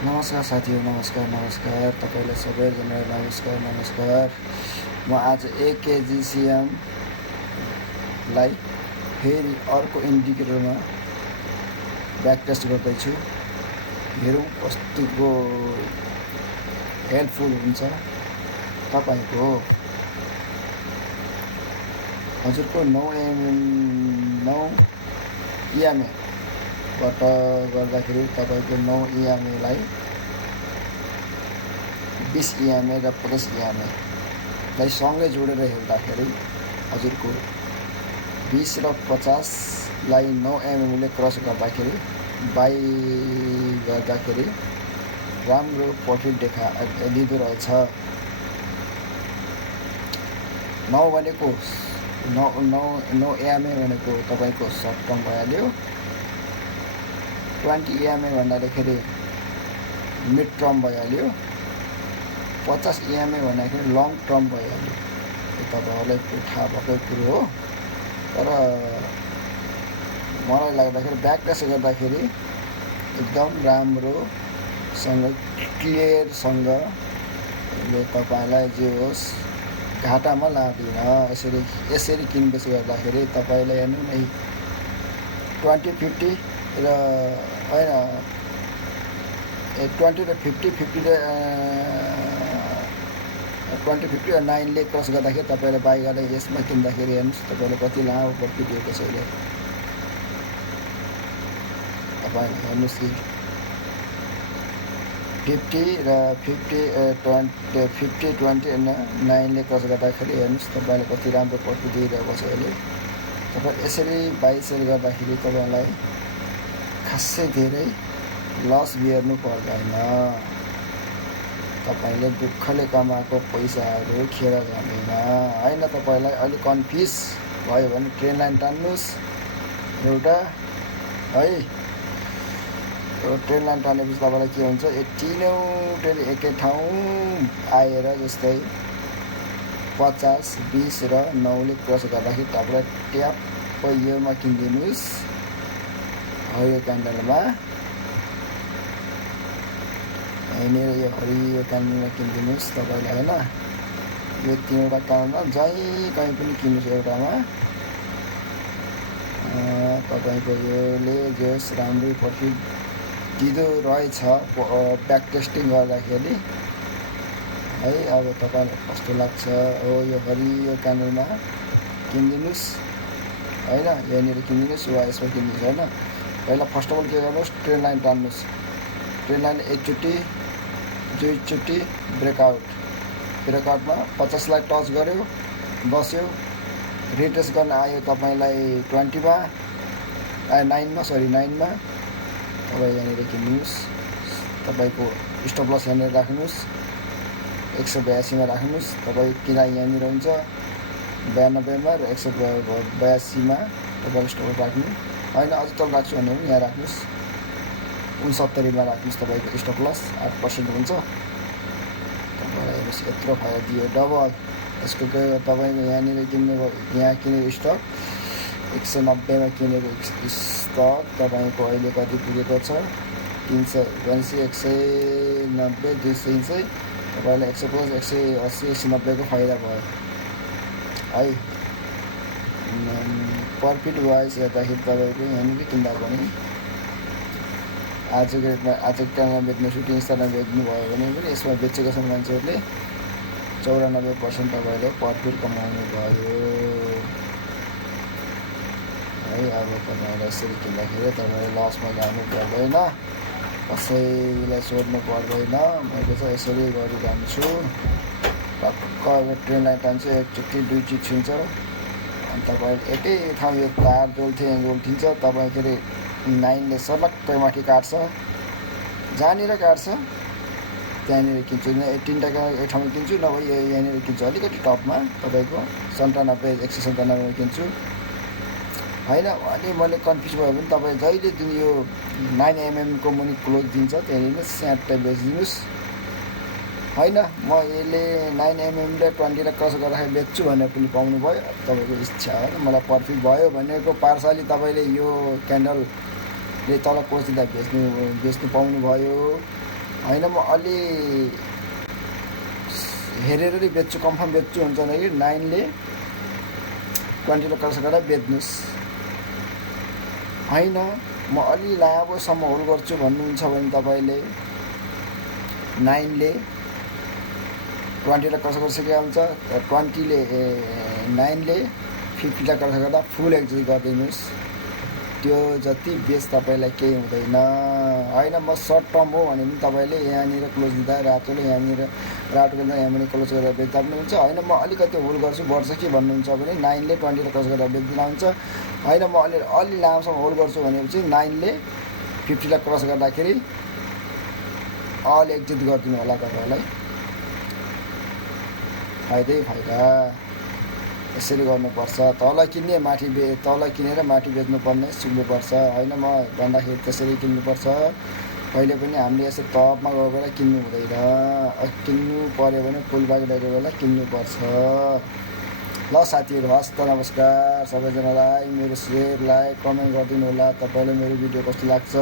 नमस्कार साथीहरू, नमस्कार नमस्कार तपाईँलाई सबैजनालाई नमस्कार नमस्कार। म आज 1 kgcmलाई फेरि अर्को इन्डिकेटरमा ब्याक टेस्ट गर्दैछु। हेरौँ कतिको हेल्पफुल हुन्छ तपाईँको। हजुरको 9 EMAबाट गर्दाखेरि तपाईँको 9 EMAलाई 20 EMA र 50 EMAलाई सँगै जोडेर हेर्दाखेरि हजुरको 20 र 50लाई 9 EMAले क्रस गर्दाखेरि बाई गर्दाखेरि राम्रो प्रफिट दिँदो रहेछ। 9 भनेको 9 EMA भनेको तपाईँको सर्ट टर्म भइहाल्यो। 20 EMA भन्दाखेरि मिड टर्म भइहाल्यो। 50 EMA भन्दाखेरि लङ टर्म भइहाल्यो। यो तपाईँहरूलाई थाहा भएकै कुरो हो। तर मलाई लाग्दाखेरि ब्याक टेस्ट गर्दाखेरि एकदम राम्रोसँग क्लियरसँग यो तपाईँलाई जे होस् घाटामा लाँदैन। यसरी किनबेच गर्दाखेरि तपाईँलाई हेर्नु नै 20 50 र होइन 20 र 50 50 र 20 50 र 9ले क्रस गर्दाखेरि तपाईँले बाई गरेर यसमा किन्दाखेरि हेर्नुहोस् तपाईँले कति लामो प्रफिट दिएको छ। अहिले तपाईँले हेर्नुहोस् कि 50 र 50 20 र 9ले क्रस गर्दाखेरि हेर्नुहोस् तपाईँले कति राम्रो प्रफिट दिइरहेको छ। अहिले तपाईँ यसरी बाई सेल गर्दाखेरि तपाईँलाई खासै धेरै लस बिहोर्नु पर्दैन। तपाईँले दुःखले कमाएको पैसाहरू खेर जाँदैन होइन। तपाईँलाई अलिक कन्फ्युज भयो भने ट्रेन लाइन तान्नुहोस् एउटा है। ट्रेन लाइन तानेपछि तपाईँलाई के हुन्छ, ट्रेन एकै ठाउँ आएर जस्तै 50 20 र 9ले क्रस गर्दाखेरि तपाईँलाई ट्याप योमा किनिदिनुहोस्। हरियो क्यान्डलमा यहाँनिर यो हरियो क्यान्डलमा किनिदिनुहोस् तपाईँलाई होइन। यो 3वटा क्यान्डलमा जहीँ कहीँ पनि किन्नुहोस् एउटामा। तपाईँको योले जस राम्रो प्रफिट दिँदो रहेछ ब्याक टेस्टिङ गर्दाखेरि है। अब तपाईँलाई कस्तो लाग्छ हो, यो हरियो क्यान्डलमा किनिदिनुहोस् होइन। यहाँनिर किनिदिनुहोस् वा यसमा किनिदिनुहोस् होइन। पहिला फर्स्ट अफ अल के गर्नुहोस्, ट्रेन लाइन तान्नुहोस्। ट्रेन लाइन एकचोटि दुईचोटि ब्रेकआउटमा 50लाई टच गर्यो, बस्यो, रिटेस्ट गर्न आयो तपाईँलाई 20मा 9मा तपाईँ यहाँनिर किन्नुहोस्। तपाईँको स्टप लस यहाँनिर राख्नुहोस्, 182मा राख्नुहोस्। तपाईँ किनाइ यहाँनिर हुन्छ 92मा र 182मा तपाईँले स्टप राख्नु होइन। अझ तल राख्छु भने पनि यहाँ राख्नुहोस्, 69मा राख्नुहोस्। तपाईँको स्टप लस 8% हुन्छ। तपाईँलाई हेर्नुहोस् यत्रो फाइदा दियो डबल। यसको तपाईँको यहाँनिर किन्नुभयो, यहाँ किनेको स्टक 190मा किनेको स्टक तपाईँको अहिले कति पुगेको छ, 300 भनेपछि 190 200 तपाईँलाई 100 + 180 190को फाइदा भयो है। प्रफिट वाइज हेर्दाखेरि तपाईँको यहाँनिर किन्दा पनि आजको रेटमा आजको टाइममा बेच्नु सुटिङ स्तरमा बेच्नु भयो भने पनि यसमा बेचेको छन् मान्छेहरूले 94% तपाईँले प्रफिट कमाउनु भयो है। अब तपाईँलाई यसरी किन्दाखेरि तपाईँले लसमा जानु पर्दैन, कसैलाई सोध्नु पर्दैन। मैले चाहिँ यसरी गरिरहन्छु। टक्क ट्रेन लाइन तान्छु, एकचोटि दुईचोटि छुन्छ अनि तपाईँले एकै ठाउँ यो तार जोल्ठिन्छ। तपाईँ के अरे 9ले सलक्कै माथि काट्छ, जहाँनिर काट्छ त्यहाँनिर किन्छु। 3टा एक ठाउँमा किन्छु, नभए यहाँनिर किन्छु अलिकति टपमा तपाईँको 197 किन्छु होइन। अनि मैले कन्फ्युज भयो भने तपाईँ जहिले जुन यो 9 mm को मुनि क्लोज दिन्छ त्यहाँनिर स्याटै बेचिदिनुहोस् होइन। म यसले 9 mm ले 20लाई क्रस गर्दाखेरि बेच्छु भनेर पनि पाउनु भयो, तपाईँको इच्छा हो। मलाई प्रफिट भयो भनेको पार्साली तपाईँले यो क्यान्डलले तल कोर्स दिँदा बेच्नु पाउनुभयो होइन म अलि हेरेर बेच्छु, कन्फर्म बेच्छु हुन्छ भने कि 9ले 20 क्रस गरेर बेच्नुहोस्। होइन म अलि लामोसम्म होल्ड गर्छु भन्नुहुन्छ भने तपाईँले 9ले 20 क्रस गरिसकेको हुन्छ, 9ले 50 क्रस गर्दा फुल एक्जिट गरिदिनुहोस्। त्यो जति बेच तपाईँलाई केही हुँदैन। होइन म सर्ट टर्म हो भने पनि तपाईँले यहाँनिर क्लोज दिँदा रातोले यहाँनिर रातो गर्दा यहाँनिर क्लोज गरेर बेच्दा पनि हुन्छ। होइन म अलिकति होल्ड गर्छु बढ्छ कि भन्नुहुन्छ भने 9ले 20 क्रस गरेर बेच्दा हुन्छ। होइन म अलि लामोसम्म होल्ड गर्छु भनेपछि 9ले 50 क्रस गर्दाखेरि अल एक्जिट गरिदिनु होला तपाईँलाई, फाइदै फाइदा। यसरी गर्नुपर्छ, तल किन्ने माथि तल किनेर माथि बेच्नुपर्ने सिक्नुपर्छ। होइन म भन्दाखेरि त्यसरी किन्नुपर्छ। कहिले पनि हामीले यसरी टपमा गएर किन्नु हुँदैन, किन्नु पऱ्यो भने पुलबाग गएको बेला किन्नुपर्छ। ल साथीहरू, हस् त नमस्कार सबैजनालाई। मेरो सेयर लाइक कमेन्ट गरिदिनु होला। तपाईँलाई मेरो भिडियो कस्तो लाग्छ